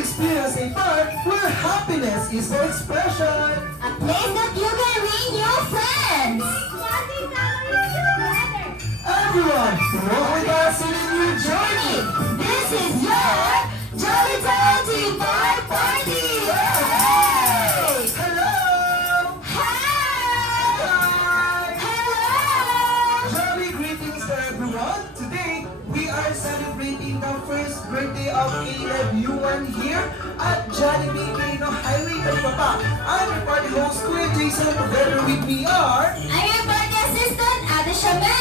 Experience a park where happiness is the expression. A place that you can meet new friends. Everyone, walk with us in a new journey. This is your Jolly Tea Park Party. Hey! Hello! Hi! Hello! Jolly greetings to everyone. Today, we are celebrating the first birthday of Caleb Yuan here at Jollibee Kano Highway Talipapa. I'm your party host, Kuya Jason, and together with me are... I'm your party assistant, Ate Shabe.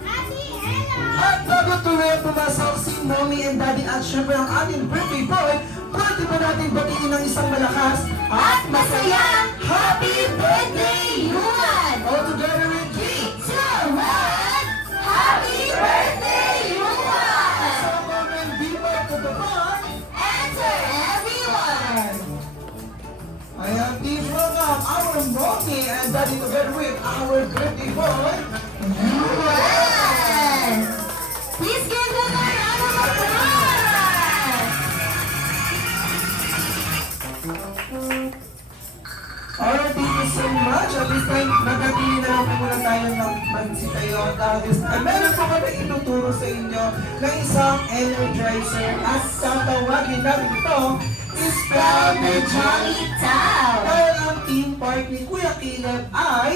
Ate Ella. At bago tuloy pumasok si Mommy and Daddy at syempre ang ating birthday boy, pwede ba natin batiin ng isang malakas At masayang Happy Birthday, Yuan! all together with 3, 2, 1! Happy Birthday, Yuan! sa moment be part of the fun. Enter everyone! Ayan, please welcome our Mommy and Daddy together with our birthday boy, Yuan! Please give them a round of applause! Alright, thank you so much. At this time, nagkatili na lang po muna tayo ng mansitayo. Meron po kami ituturo sa inyo na isang energizer at tatawagin natin ito is Proud The Jolly Town! Dahil ang team park ni Kuya Caleb ay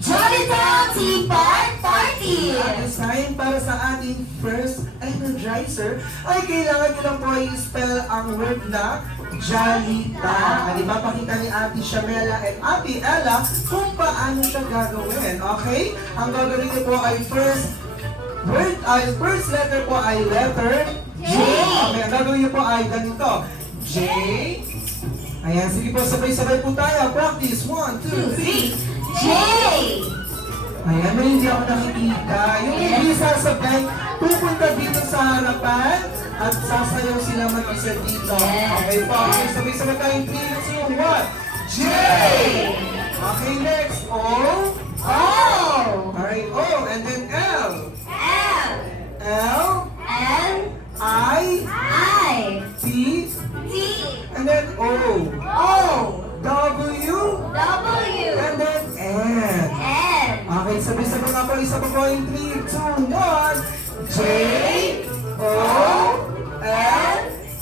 Jolly Town Tea Park Party! at this time para sa ating first energizer ay kailangan nyo lang po i-spell ang word na Jolita. At ipapakita ni Ate Shamela at Ate Ella kung paano siya gagawin. Okay? Ang gagawin niyo po ay first letter po ay letter J. Okay, ang gagawin niyo po ay ganito. J. Ayan, sige po, sabay-sabay po tayo. Practice. 1, 2, 3. J! Ayan, may hindi ako nakikita. Yung hindi sasabay, pupunta dito sa harapan at sasayaw sila mag-isa dito. Okay po, okay, sabay-sabay tayong 3, 2, 1. J! Okay, next. O. O! Alright, O. And then L. L! L. L! I. I! T. T! And then O. O! W. W! And then N. N! Okay, sabay-sabay nga po. Isa pa po yung 3, 2, 1. J. O. L.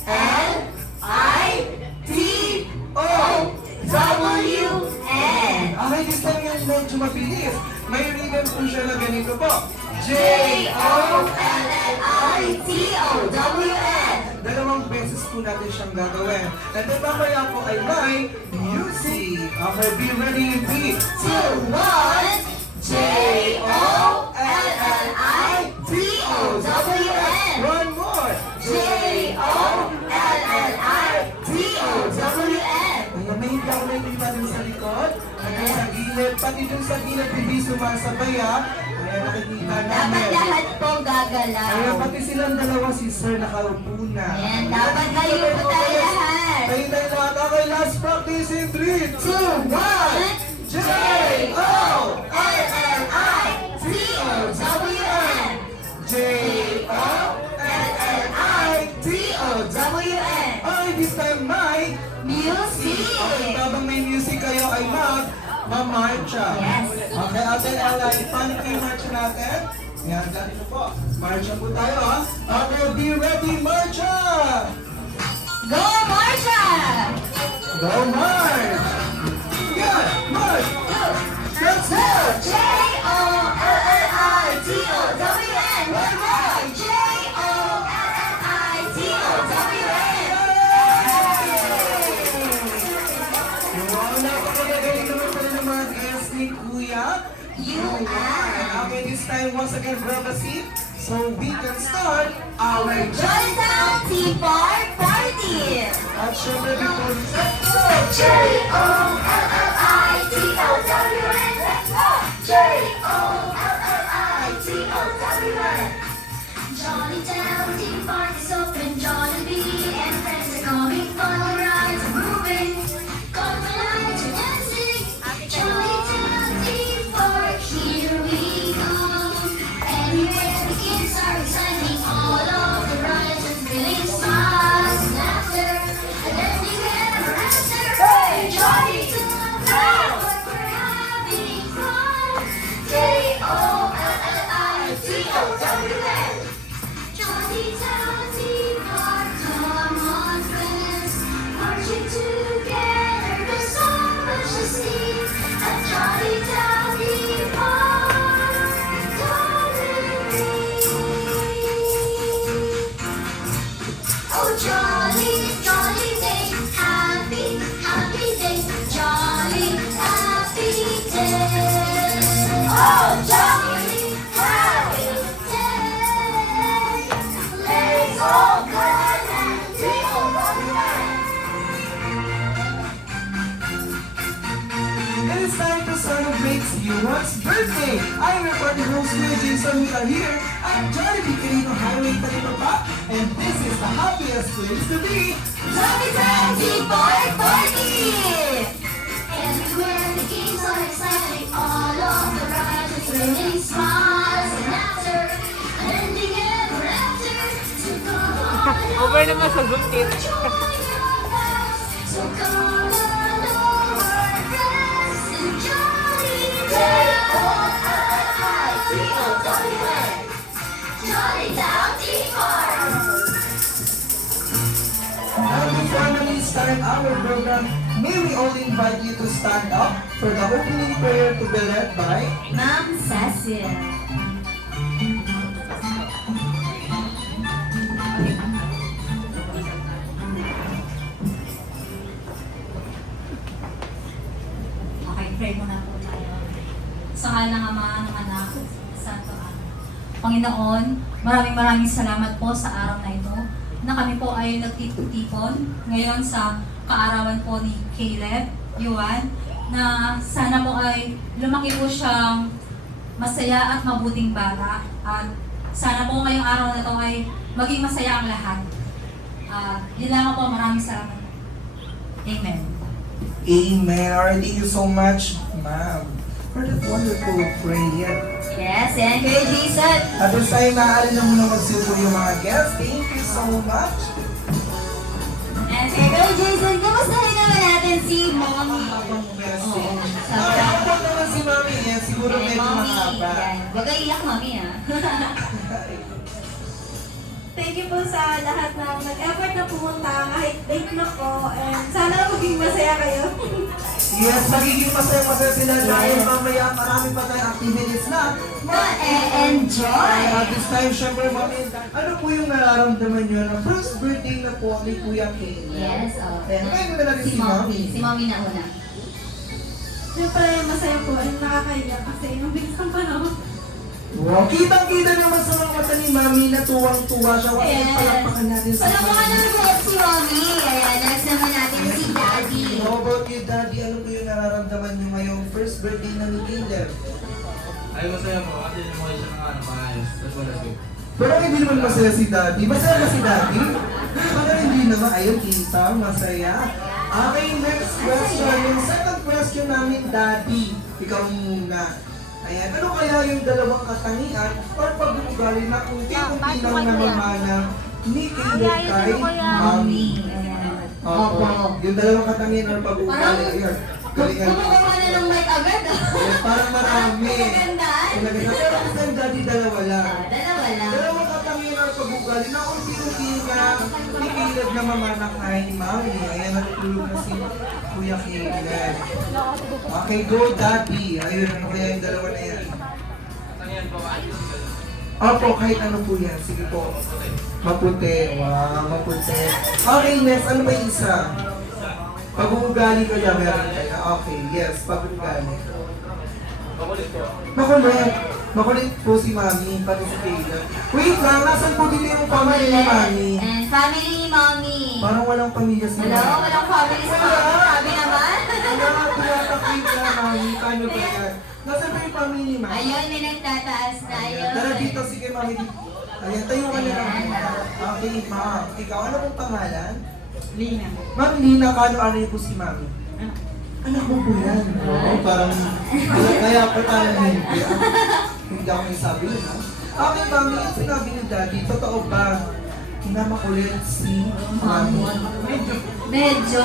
L! I! T. O. W! N! Okay, this time yung medyo mabilis. May rhythm po siya na ganito po. J. J-O-L-L-I-T-O-W-N! Dalawang beses po natin siyang gagawin. And then mamaya po ay may music. Okay, be ready in 3, 2, 1. J-O-L-L-I-T-O-W-N! One more. J-O-L-L-I-T-O-W-N! Ayan, may hindi ako nakikita din sa likod. At sa gilid, pati dun sa gilid, hindi sumasabay ha. Ayan, nakikita Dapat namin. lahat po gagalaw. Ayan, pati silang dalawa, si Sir nakaupo na. Ayan, dapat tayo po tayo lahat. Tayo tayo lahat. Okay, last practice in 3, 2, 1. J-O-L-L-I-T-O-W-N! J-O-L-L-I-T-O-W-N. Okay, this time may Music! Okay, habang may music kayo ay mamarcha. Yes. Okay, Ate Ella, paano kayo marcha natin? Yan, ganito po. Marcha po tayo ha. Okay, be ready, marcha! Go, Marsha! Go, march! Yan, march! Let's go! J-O-L-L-I-T-O-W-N! One more! J-O-L-L-I-T-O-W-N! Wow, napakagaling naman pala ng mga guests ni Kuya. You are. Okay, this time, once again, grab a seat. So we can start our Jolly Town Tea Bar Party! At syempre before we start, J-O-L-L-I-T-O-W-N. Let's go! J-O-L-L-I-T-O-W-N. Jolly Town Tea Park is open. Jollibee and friends are coming. Fun rides are moving. Colorful lights are dancing. Jolly Town Tea Park, here we go. Everywhere the kids are exciting. All of the rides are thrilling. Smiles and laughter. And ending ever after. Hey! Jolly Town Park, we're having fun. J-O-L-L-I-T-O-W-N. Jolly Town Tea Park, come on friends, marching together, there's so much to see at Jolly Town Tea Park, Galilee. Oh jolly, jolly day, happy, happy day, jolly, happy day. Oh jolly, happy day. Let's all go and it is time to celebrate Yuan's birthday! I am recording host Kuya Jason Mita here at Jollibee Quirino Highway Talipapa, and this is the happiest place to be! Jolly Town Tea Park Party! Everywhere the games are exciting, all of the rides are thrilling, smiles and laughter, and ending ever after. So come on Over naman sa Zoom kit. join us. So come on over, friends, and Jolly J-O-L-L-I-T-O-W-N. Jolly Town Tea Park. And before we start our program, may we all invite you to stand up for the opening prayer to be led by Ma'am Cecil. Okay, pray muna po tayo. Sa ngalan ng Ama, ng Anak, Santo Ama. Panginoon, maraming salamat po sa araw na ito na kami po ay nagtipon ngayon sa kaarawan po ni Caleb, Yuan, na sana po ay lumaki po siyang masaya at mabuting bata at sana po ngayong araw na ito ay maging masaya ang lahat. Yun lang po, maraming salamat. Amen. Amen. Alright, thank you so much, ma'am, for that wonderful prayer. Yes, and Kuya Jason. At this time, maaari na muna magsipo yung mga guests. Thank you so much. And Kuya Jason, kamustahin naman natin si Mommy. Habang blessing. Oo, Ako naman si Mami, yan. Siguro Eh, medyo Mommy. mahaba. Yan. Huwag kayo iyak, Mommy, ah. Thank you po sa lahat na nag-effort na pumunta kahit late na po and sana maging masaya kayo. Yes, magiging masaya-masaya sila dahil mamaya marami pa tayong activities na Enjoy! At this time, syempre, Mami, ano po yung nararamdaman nyo na first birthday na po ni Kuya Caleb? Yes, oh. Ayan, kayo mo na Si Mommy. Si Mommy na una. Siyempre masaya po and nakakahiya kasi nung bilis ng panahon. Wow, kitang-kita naman sa mga mata ni Mami na tuwang-tuwa siya. Wala Yes. palakpakan natin sa Palamakan na rin si Mommy. Ayan, next naman natin si Daddy. How about you, Daddy? Ano po yung nararamdaman niyo ngayong first birthday na ni Caleb? Ay, masaya po kasi lumaki siya ng maayos. That's what I do. Pero hindi naman masaya si Daddy. Masaya ba si Daddy? Parang hindi naman. Ayun, kita, masaya. Okay, next question. Yung second question namin, Daddy. Ikaw muna. Ayan, ano kaya yung dalawang katangian or pag-uugali na unti-unti lang na mamana ni Caleb kay Mami? Mommy. Ayan. Opo. Yung dalawang katangian or pag-uugali. Ayun. Galingan. Kumukuha na ng mic agad, ah. Yes, parang marami. Magandaan. Maganda. Pero kasi ang Daddy, dalawa lang. Dalawa lang. Dalawang katangian or pag-uugali na unti-unti na ni Caleb na mamanak kay Mami. Ayan, natutulog na si Kuya Caleb. Okay, go Daddy. Ayun, ano kaya yung dalawa na yan? Tangian po kahit Opo, kahit ano po yan. Sige po. Maputi. Wow, maputi. Okay, next. Ano ba yung isa? Pag-uugali ko na meron kayo. Okay, yes. Pag-uugali. Makulit po. Makulit. Makulit po si Mami, pati si Kayla. Wait lang, nasan po dito yung family ni Mami? And family ni Mommy. Parang walang pamilya si Hello, Mami. walang family sa Wala. Mommy. Sabi naman. Wala, tumatakit na Mami. Paano ba yan? Nasaan ba yung family ni Mami? Ayun, may nagtataas na. Ayun. Tara dito, sige Mami. Ayan, tayo ka na lang. Okay, Ma'am. Ikaw, ano pong pangalan? Lina. Ma'am Lina, kano po si Mami? Anak mo po yan. Oo, parang, kaya pa parang hindi. Hindi ako may sabi yun, ha? Okay, Mami, yung sinabi ni Daddy, totoo ba? Kinamakulit si Mami. Medyo. Medyo.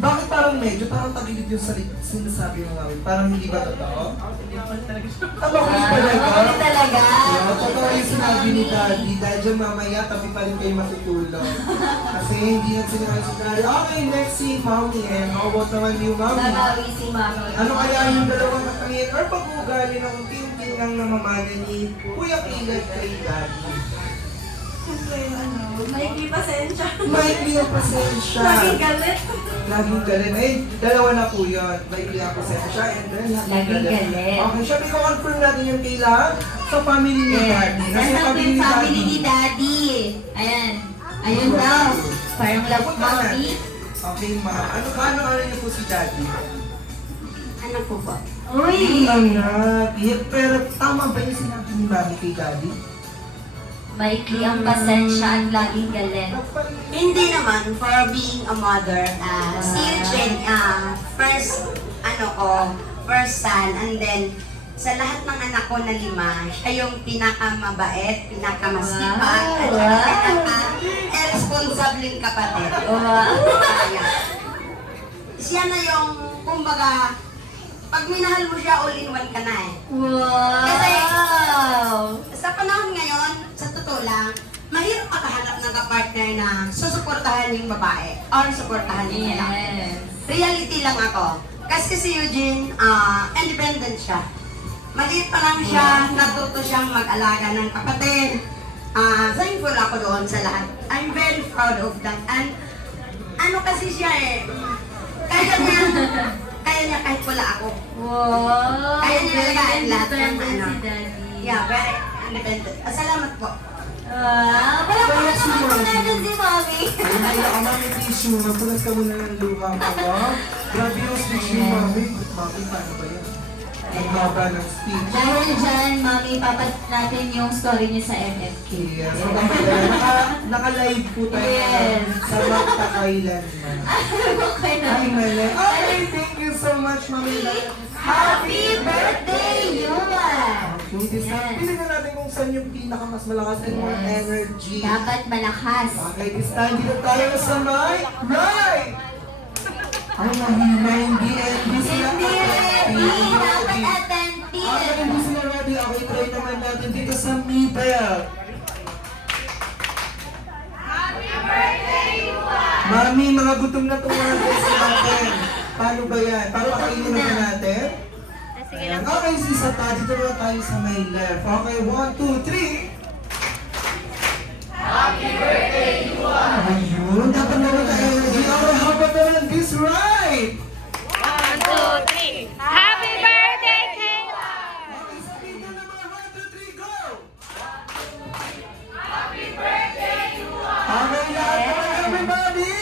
Bakit parang medyo? Parang tagilid yung sinasabi mo namin. Parang hindi ba totoo? Makulit talaga. Makulit talaga. Oo, totoo yung sinabi ni Daddy. Dahil dyan mamaya, tabi pa rin kayo matutulog. Kasi hindi na sinakain si Daddy. Okay, next si Mommy. And how about naman yung Mommy? Babawi si Mommy. Ano kaya yung dalawang katangian or pag-uugali ng unti-unti ng namamana ni Kuya Caleb kay Daddy? Siyempre, maikli pasensya. Maikli ang pasensya. Laging galit. Laging galit. Eh, dalawa na po yun. Maikli ang pasensya and then Laging galit. Okay, syempre confirm natin yung kailangan sa family ni Daddy. Kasi Nasa po yung family ni Daddy. Daddy. Ayan. Ayun daw. Parang love mommy. Okay, ma'am. Ano niyo po si Daddy? Anak ko po. Uy! Anak! Pero tama ba yung sinabi ni Mami kay Daddy? Maikli ang pasensya at laging galit. Hindi naman, for being a mother, si Eugene, first son, and then sa lahat ng anak ko na 5, siya yung pinakamabait, pinakamasipag, at pinaka-responsableng kapatid. Kaya, siya na yung, kumbaga, pag minahal mo siya, all-in-one ka na eh. Wow! Sa panahon ngayon, sa totoo lang, mahirap makahanap ng kapartner na susuportahan yung babae or suportahan yung lalaki. Yes. Reality lang ako. Kasi si Eugene, independent siya. Maliit pa lang siya, natuto siyang mag-alaga ng kapatid. Thankful ako doon sa lahat. I'm very proud of that. And ano kasi siya eh, kaya niya kahit wala ako. Wow! Kaya niya talaga lahat ng Independent ano. si Daddy. Yeah, very independent. Salamat po. Wow! Wala pa Wala naman si po Mommy. natin si Mommy. Ay, naiya ka Mami tissue. Mapunas ka muna ng luha ko. Grabe yung speech ni Mami. Mami, paano ba yan? Ang haba ng speech. Dahil dyan, Mommy, papat natin yung story niyo sa MFK. Yes. Naka-live po tayo Yes. sa magtakailan man. Okay na. Ay, mali. Okay, thank you so much, Mami. Happy birthday, Yuman! Okay, this time, pili na natin kung saan yung pinakamas malakas and more Yes. energy. Dapat malakas. Okay, this time, dito tayo sa mic. Right! Ay, mahina, hindi sila. Hindi ready. Dapat Okay, attentive. hindi sila ready. Okay, try naman natin dito sa middle. Mami, mga gutom na itong mga guests natin. Paano ba yan? Para pakainin naman natin? Ayan. Okay, sisa ta. Dito naman tayo sa may left. Okay, 1, 2, 3. Happy birthday, Yuan! Ayun, dapat naman na energy. Okay, how about naman this right? Happy birthday, Kayla! Okay, sabihin nyo naman, 1, 2, 3, go! Okay, lahat naman everybody!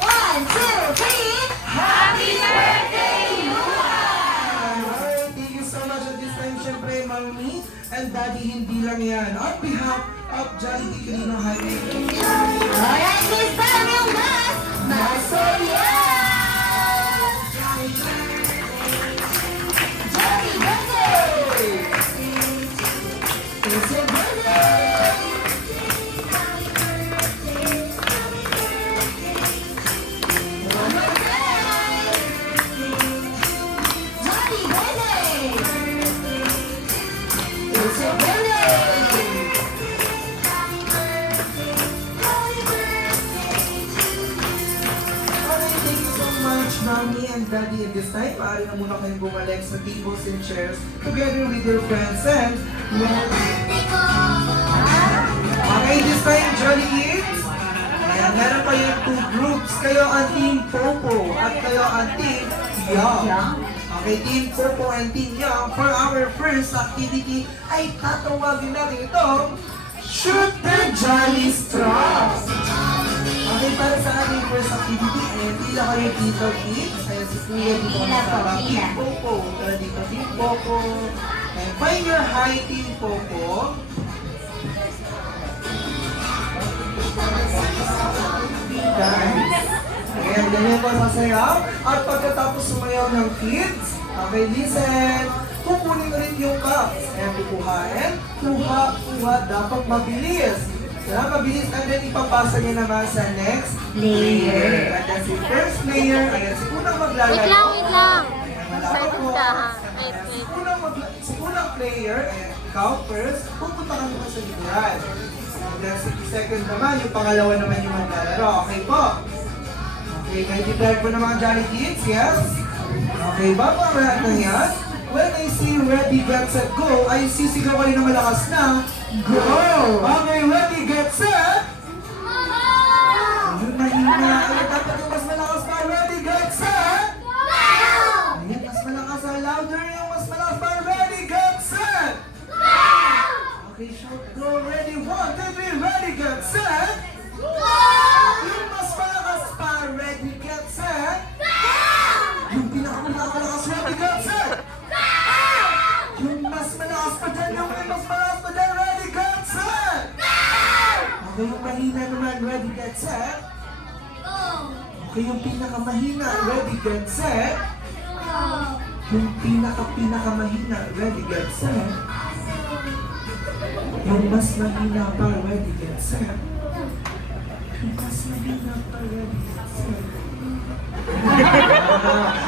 1, 2, 3. Happy birthday, Yuan! Alright, thank you so much at this time, syempre, Mami and Daddy, hindi lang yan. On behalf of Jollibee Quirino Highway. Alright, this time yung mas masaya! Happy birthday! It's your birthday! One more time! Happy birthday! It's your birthday! Okay, thank you so much, Mommy and Daddy. At this time, maaari na muna kayong bumalik sa tables and chairs together with your friends and okay, this time, Jolly Kids. Ayan, meron pa yung 2 groups. Kayo ang Team Popo at kayo ang Team Young. Okay, Team Popo and Team Young, for our first activity ay tatawagin natin itong Shoot the Jolly Straws. Okay, para sa ating first activity, ayan, pila kayo dito, kids. Ayan, si Kuya dito Pila po, sa pila. Team Popo. Tara dito, Team Popo. And find your high, Team Popo. Guys, ayan, ganyan po sasayaw. At pagkatapos sumayaw ng kids, okay, listen. Kukunin ulit yung cups. Ayan, kukuhain. Kuha, dapat mabilis. Kaya mabilis, and then ipapasa niya naman sa next Layer. And then si first layer, ayan, si unang maglalaro. Wait lang. Ayan, malaro po. Wait. Si unang player, ayan, ikaw first, pupunta ka naman sa likuran. And then si second naman, yung pangalawa naman yung maglalaro. Okay po. Okay, may declare po ng mga Jolly Kids, yes? Okay, bago ang lahat ng yan, when I say ready, get, set, go, ay sisigaw ka rin na malakas na, go! Okay, ready, get, set! Ayun, mahina. Ayun, dapat yung mas malakas pa, ready, get, set! Ayun, mas malakas na, louder yung mas malakas pa, ready, get, set! Okay, shout, go, ready, 1, 2, 3, ready, get, set! Yung mas malakas pa, ready, get, set! Yung pinakamalakas, ready, get, set! Yung mas malakas pa dyan, yung mas malakas pa dyan, ready, get, set! Okay, yung mahina naman, ready, get, set? Okay, yung pinakamahina, ready, get, set? Yung pinakamahina, ready, get, set? Yung mas mahina pa, ready, get, set? Yung mas mahina pa, ready, get, set?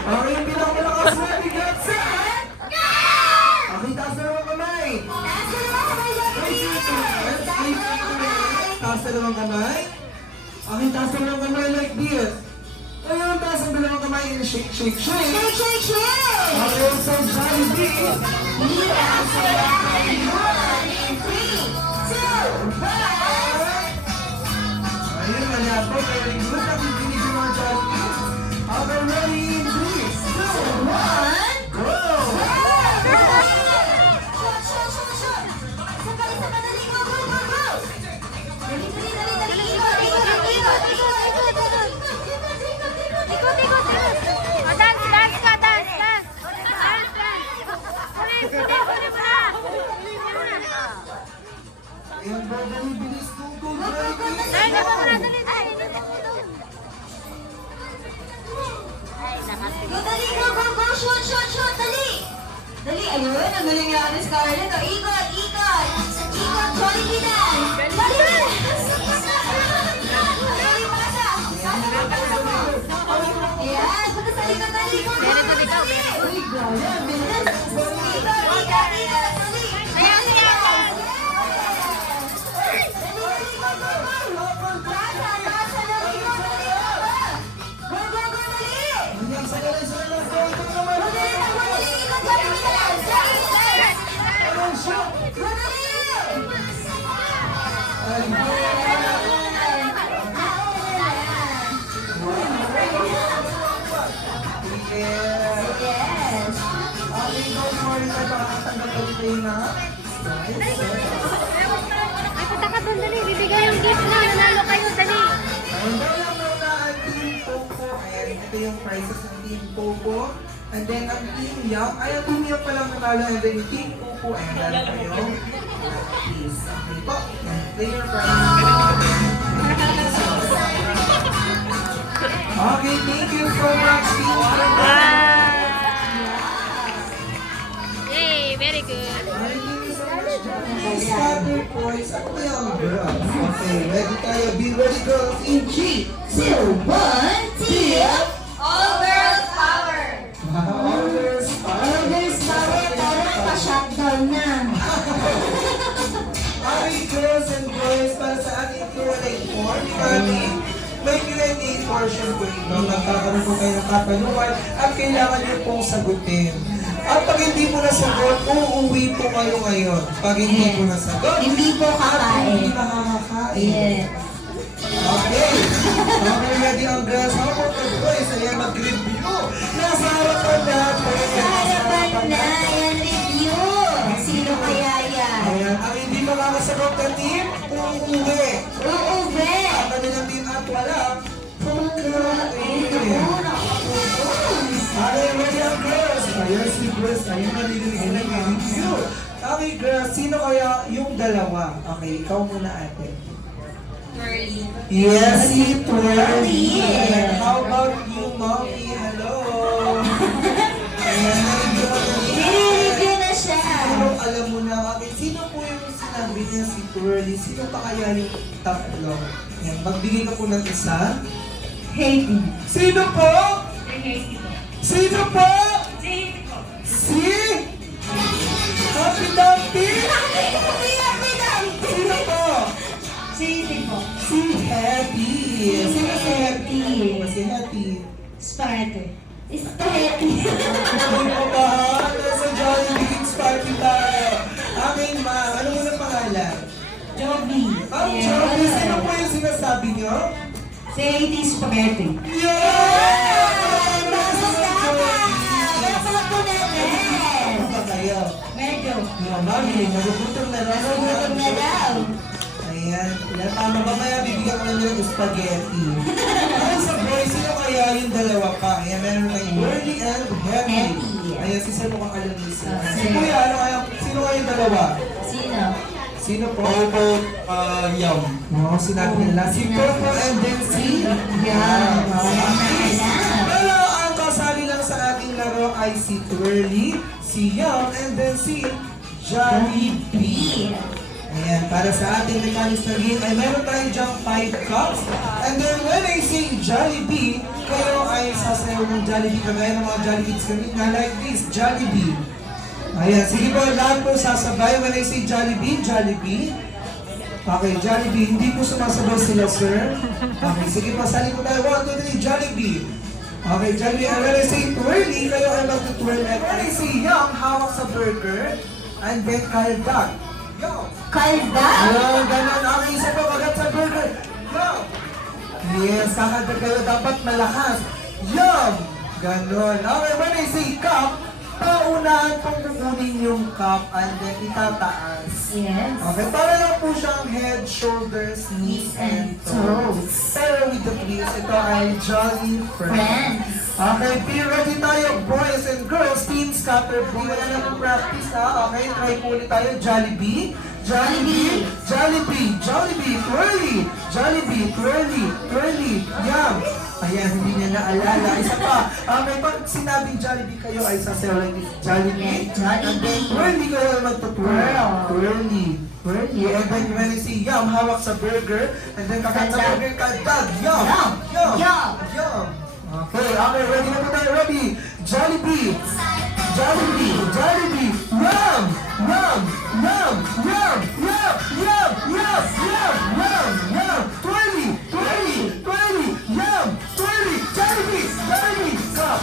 Okay, yung pinakamalakas, ready, get, set? Okay, taas na naman kamay. Taas na naman kamay. Okay, taas na naman kamay like this. Ayun, taas ang dalawang kamay and shake, shake, shake. Okay, so Jollibee. Ayun, malabo. Very good. Nakikinig yung mga Jollibee. Okay, ready in 3, 2, 1, go! Ikot. Dance ka. Dance. Huli mo na. Ayun, dali, bilis, go, Jollibee. Ay, dali. Dali, ayun, ang galing nga ni Scarlett. O, ikot. Jollibee dance. Dali! Dali, pasa. Ayan, punta sa likod. Dali. Uy, gala, ang bilis. Ikot. Dali. Pasa lang, ikot. Dali. Go, dali. Ayan, sagalan, go, ikaw naman. Ayun, shoot. Ay, yes. Okay, don't worry na makakatanggal ka dito yun na. Ay, punta ka doon, dali. Bibigay yung gift na. Nanalo kayo, dali. And then yung muna ang Team Popo. Ayan, ito yung prizes ng Team Popo. And then ang Team Young, ay ang Team Young palang nanalo. And then yung Team Popo, ayan, lalo kayong please. Okay po. Then your prize. Okay, thank you so much, Team Popo. Yay, very good. Thank you so much, Johnny. Scatter boys at young girls. Okay, ready tayo. Be ready, girls. In 3, 2, 1, team. All girls power. All girls, All girls power. Parang pa-shutdown na. okay, girls and boys, para sa ating Q&A form, may Q&A portion po ito. Magkakaroon po kayo ng katanungan at kailangan niyo pong sagutin. At pag hindi mo nasagot, uuwi po kayo ngayon. Pag hindi mo nasagot, Hindi po at hindi kakain. makakakain. Yes. Okay. Okay, ready ang girls. How about the boys? Ayan, mag-review. Nasa Pagka team, uuwi. Uuwi. Ang kanilang team at wala. Pagkain. Okay, ready ang girls. Ayan si girls. Ayun narinig na yung cute. Okay, girls. Sino kaya yung dalawa? Okay, ikaw muna ate. Twirly. Yes, si Twirly. And how about you, mommy? Hello. Ayan, narinig mo na Nililibyo na siya. Pero alam mo na, okay, sino po yung sinabi niya si Twirly? Sino pa kaya yung tatlo? Yan, magbigay ka po ng isa. Haiti. Sino po? Sino po? Si? Happy Dumpty? Sino po? Si Happy. Sino si Happy? Si Happy. Spaghetti. Spaghetti. Ano po ba? Nasa Jollibee Party tayo. Aking ma, ano mo na pangalan? Joby. Ang Jollibee, sino po yung sinasabi niyo? Si Haiti Spaghetti. Yeah! Nasa po natin. Ano ba kayo? Medyo. Mga mami, nagugutom na lang. Nagugutom na daw. Ayan. Ilan tama mamaya bibigyan ko lang ng spaghetti. Ay, sa boys, sino kaya yung dalawa pa? Ayan, meron tayong Whirly and Happy. Happy. Ayan, si Sir mukhang alam niyo sila. Ah, Si Kuya, ano kaya? Sino kaya yung dalawa? Sino? Sino po? Yum. Oo, sinabi nila. Si Coco and then si Yum. Pero ang kasali lang sa ating laro ay si Twirly, si Yum, and then si Jollibee. Ayan, para sa ating mechanics na game ay meron tayong diyang 5 cups. And then when I say Jollibee, kayo ay sasayaw ng Jollibee kagaya ng mga Jollibees kanina like this, Jollibee. Ayan, sige po, lahat po sasabay. When I say Jollibee, Jollibee. Okay, Jollibee, hindi po sumasabay sila, sir. Okay, sige po, sali po tayo. 1, 2, 3, Jollibee. Okay, Jollibee, and when I say Twirly, kayo ay mag-twirl. And when I say Yum, hawak sa burger. And then kaldag. Yum. Kalda. Ayun, ganun. Okay, isa pa kagat sa burger. Yum. Yes, kakagat kayo. Dapat malakas. Yum. Ganun. Okay, when I say cup, paunahan pong kukunin yung cup and then itataas. Yes. Okay, para lang po siyang head, shoulders, knees, and toes. Pero with the twist, ito ay Jolly Friends. Okay, be ready tayo, boys and girls. Team Scatterbee, wala namang practice ha. Okay, try po ulit tayo. Jollibee, Jollibee, Jollibee, Jollibee, Twirly, Jollibee, Twirly, Twirly, Yum. Ayan, hindi niya naalala. Isa pa, okay, pag sinabing Jollibee kayo ay sasayaw like this. Jollibee, Yes, Jollibee. and then Twirly kayo ay magtutwirl. Twirly, Twirly, and then when you see Yum, hawak sa burger, and then kakat sa burger, kagat, Yum, Yum, Yum. Yum. Okay, ready na po tayo, ready? Jollibee, Jollibee, Jollibee, Yum, Yum, Yum, Yum, Yum, Yum, Yum, Yum, Yum, Yum, Twirly, Twirly, Twirly, Yum, Twirly, Jollibee, Jollibee, stop.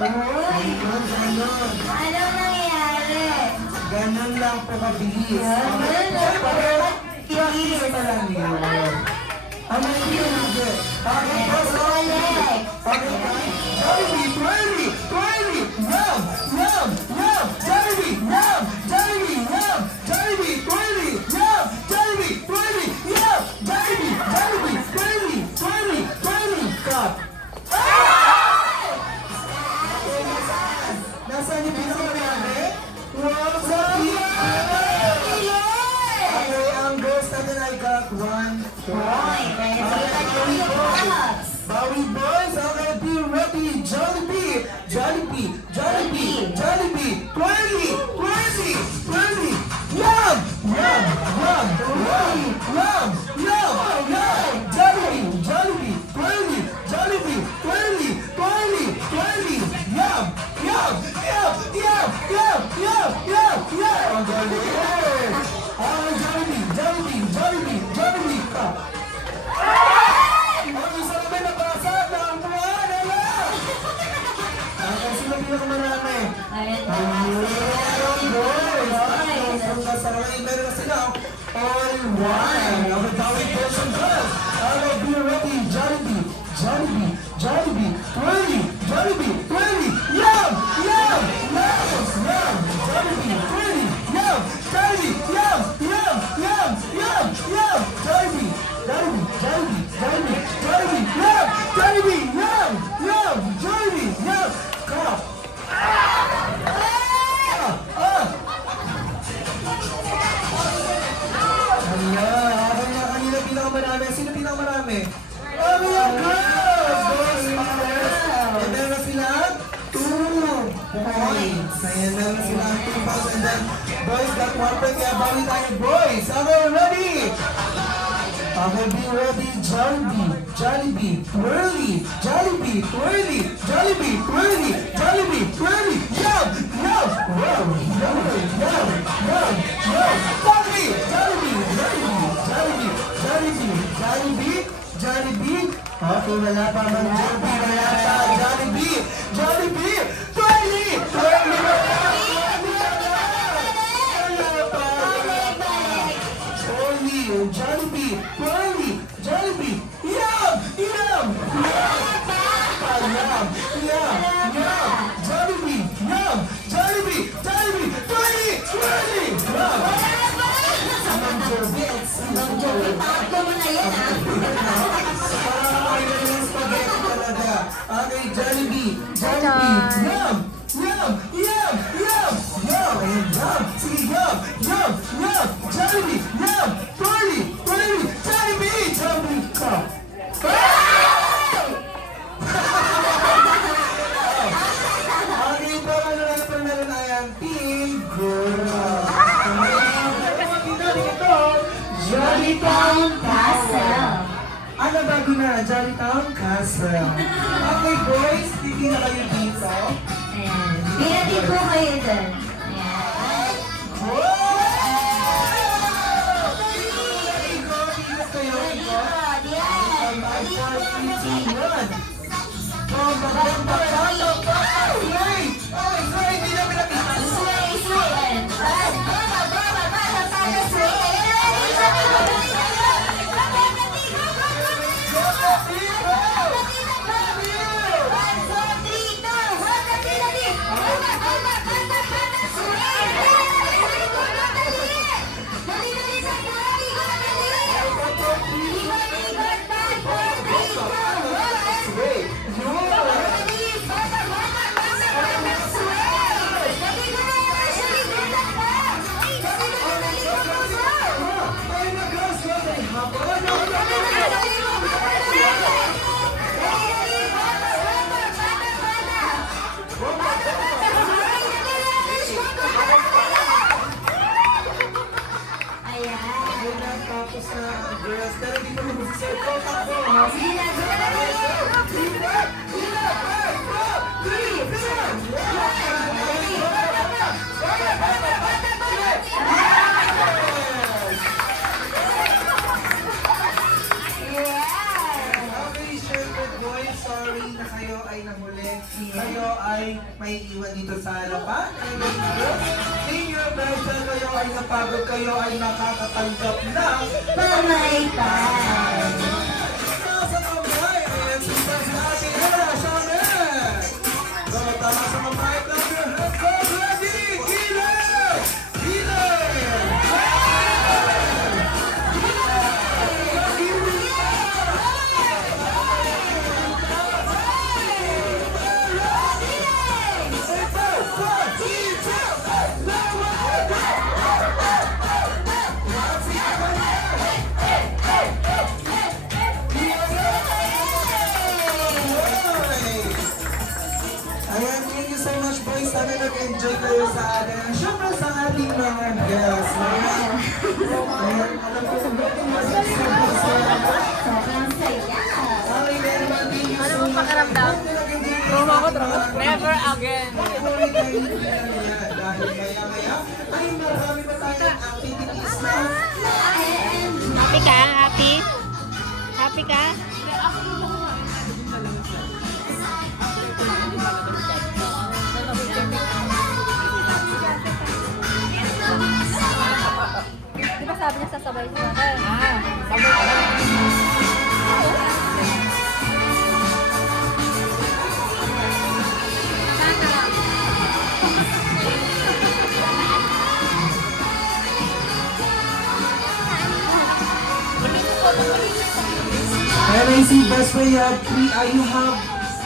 Ganon. Anong nangyari? Ganon lang po kabilis. Ganon lang po. Practice pa lang yun. Ano yung hindi? Okay, Balik. Jollibee, Twirly, Twirly, Yum, Yum, Yum, Jollibee, Yum, Jollibee, Yum, Jollibee, Twirly, Yum, Jollibee, Twirly, Yum, Jollibee, Jollibee, Twirly, Twirly, Twirly, stop. Nasaan yung pinakamarami? Wow, sa okay, ang girls natin ay got 1 point. Ready? Bowie boys, okay, be ready. Jollibee, Jollibee. Siyempre, kaya bawi tayo, boys. Okay, ready? Okay, be ready. Jollibee, Jollibee, twirly, Jollibee, twirly, Jollibee, twirly, Jollibee, twirly. Yum, yum, yum, yum, yum, yum, yum. Jollibee, Jollibee, Jollibee, Jollibee, Jollibee, Jollibee. Okay, wala pa man Jollibee, wala pa. Jollibee, Jollibee, twirly, twirly. Jollibee, Twirly, Jollibee, yum, yum, yum, yum, Jollibee, yum, Jollibee, Jollibee, Twirly, Twirly, yum. Amang Jorbits, Amang Jorbits. Takbo mo na yan, ah. Parang kayo ng spaghetti talaga. Okay, Jollibee, Jollibee, yum, yum, yum, yum, yum, and yum. Sige, yum, yum, yum, Jollibee, yum, Twirly, Twirly, Jollibee, Jollibee, come. Okay, pero ano lang panalo na yung team girl. Jollytown Castle. Ano bago na? Jollytown Castle. Okay, boys, hindi na kayo dito. Ayan. Ready po kayo dun. Ayan. Sway, sway, and Tapos na, girls, pero di mo naman sa circle. Takbo, ha? sige na, sige na, sige na. Okay, Shepherd boys, sorry na kayo ay nahuli. Kayo ay may iwan dito sa harapan. Senior version, kayo ay napagod, kayo ay nakakatanggap ng Pamaytan. sa kamay. Ayan, super sa ating hera, Shaman. So, tama sa kamay, clap your hands, go, ready, Healer! Ayan, thank you so much boys. Sana nag-enjoy kayo sa atin. Siyempre sa ating mga guests. Ayan, alam ko sa buong Sobrang saya. okay, then, thank you so much. pakiramdam? Never again. Dahil maya-maya ay marami pa tayong activities na. Happy ka? Happy? Happy ka? Di ba sabi niya sasabay sa akin? And I see best way you have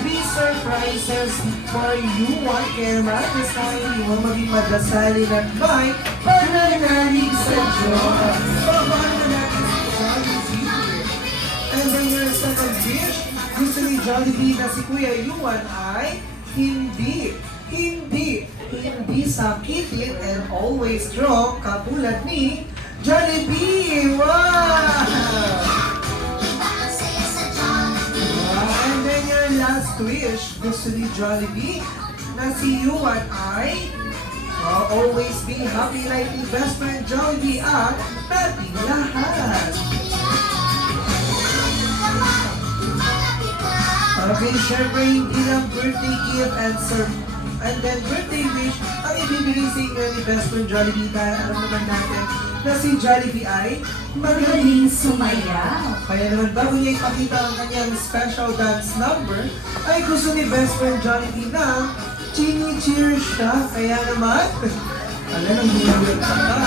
three surprises for you. One camera. This time, you will maging madasali ng may pananalig sa Diyos. Pananalig sa Jollibee. And then your second dish, gusto ni Jollibee na si Kuya Yuan ay hindi hindi sakitin and always strong katulad ni Jollibee! Wow! And then your last wish, gusto ni Jollibee na si Yuan ay always be happy like the best friend Jollibee at nating lahat. Okay, syempre hindi lang birthday gift and then birthday wish ang ibibigay sa inyo ni best friend Jollibee dahil alam naman natin na si Jollibee ay magaling sumayaw. Kaya naman bago niya ipakita ang kanyang special dance number, ay gusto ni best friend Jollibee na chini-cheer siya. Kaya naman, alam ang hinagot pa ka.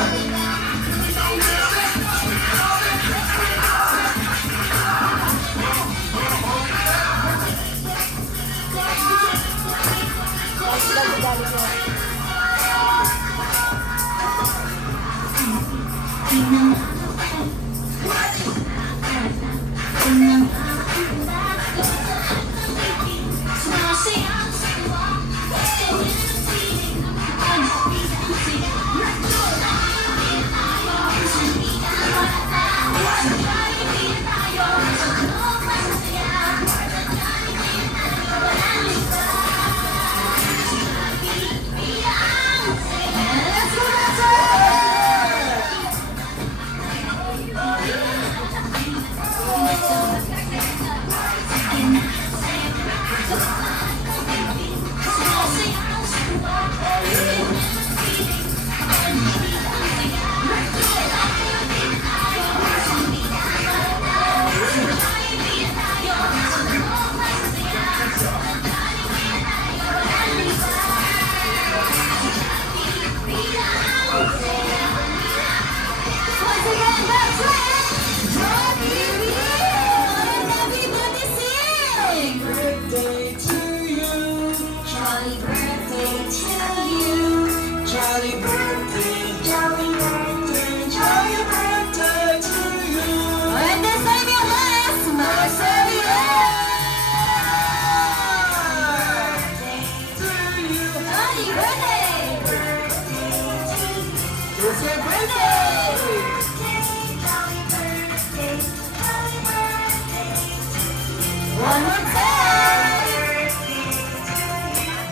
One more time!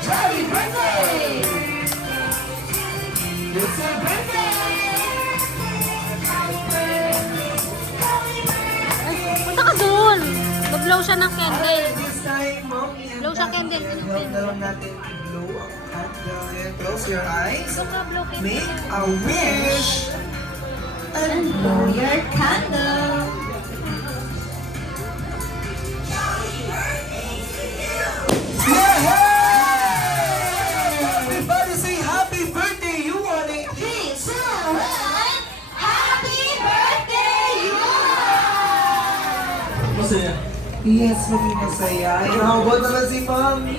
Jolly birthday! It's your birthday! Punta ka doon. Mag-blow siya ng candle. This time, Mommy and Blow siya Daddy, candle. help na lang natin i-blow ang candle. And close your eyes. Blow ka, blow candle. Make a wish. And blow your candle! Everybody say happy birthday, you want it. 3, 2, 1! Happy birthday, Yuan! Masaya. Yes, maging masaya. How about naman si Mommy?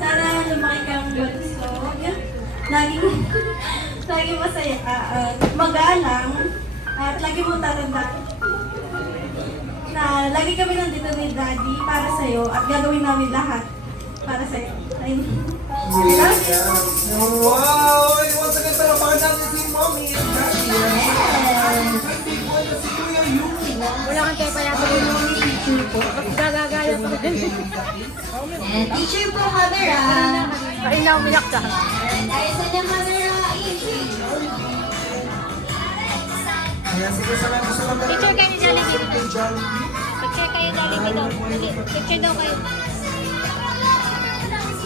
Sana lumaki kang bunso. Laging masaya ka at magalang at lagi mo tatandaan na lagi kami nandito ni Daddy para sa'yo at gagawin namin lahat para sa'yo. Ayun. Wow! Once again, talapakan natin si Mommy and Daddy. Birthday boy na si Kuya Yuki. Wala kang kaya pala. Picture po. Gagagaya pa din. And teacher po, camera! Kain na umiyak ka. Ayos na niya, camera! Kaya sige sa mga gusto mag- Picture kayo ni Jollibee. Kay Jollibee. Picture kayo Jollibee daw. Dali, picture daw kayo.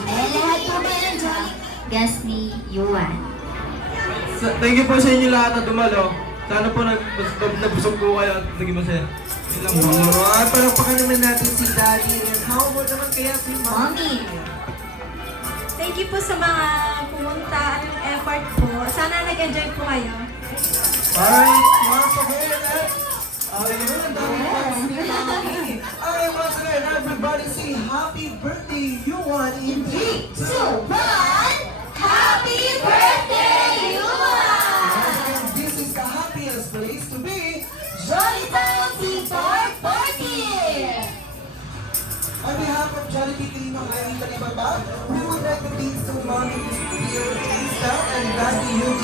Ayan lahat po ba ng Jolly? Guest ni Yuan. Thank you po sa inyo lahat na dumalo. Sana po nabusog po kayo at naging masaya. Yun lang po. Alright, palakpakan naman natin si Daddy. And how about naman kaya si Mommy? Thank you po sa mga pumunta at effort po. Sana nag-enjoy po kayo. Alright, once again, ayun, ang dami pa si Mommy. Alright, once again, everybody say happy birthday, Yuan, in 3, 2, 1! Happy birthday, Yuan! And this is the happiest place to be. Jolly Town Team 440! On behalf of Jollibee team ng Anita Libaba, we would like to thank so much Mr. Krista and Daddy Eugene.